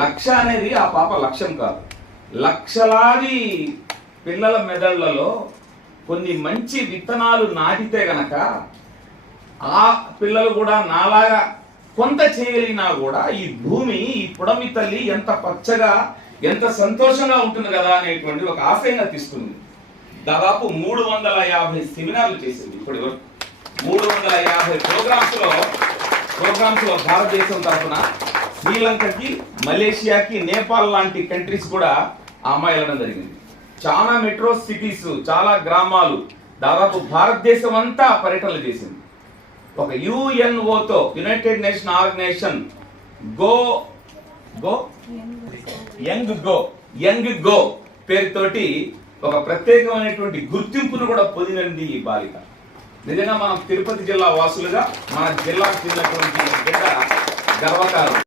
లక్ష్య అనేది ఆ పాప లక్ష్యం కాదు. లక్షలాది పిల్లల మెదళ్లలో కొన్ని మంచి విత్తనాలు నాటితే గనక ఆ పిల్లలు కూడా నాలాగా కొంత చేయగలిగినా కూడా ఈ భూమి, ఈ పుడమి తల్లి ఎంత పచ్చగా, ఎంత సంతోషంగా ఉంటుంది కదా అనేటువంటి ఒక ఆశయంగా తీసుకుంది. దాదాపు 350 సెమినార్లు చేసింది ఇప్పటి వరకు. 350 ప్రోగ్రామ్స్ లో భారతదేశం తరఫున శ్రీలంకకి, మలేషియాకి, నేపాల్ లాంటి కంట్రీస్ కూడా ఆ అమ్మాయి వెళ్ళడం జరిగింది. చాలా మెట్రో సిటీస్, చాలా గ్రామాలు, దాదాపు భారతదేశం అంతా పర్యటనలు చేసింది. ఒక యుఎన్ఓతో, united nation organisation young go పేరుతోటి ఒక ప్రత్యేకమైనటువంటి గుర్తింపును కూడా పొందినది ఈ బాలిక. నిజంగా మనం తిరుపతి జిల్లా వాసులుగా మన జిల్లాకు చెందినటువంటి బిడ్డ గర్వకారం.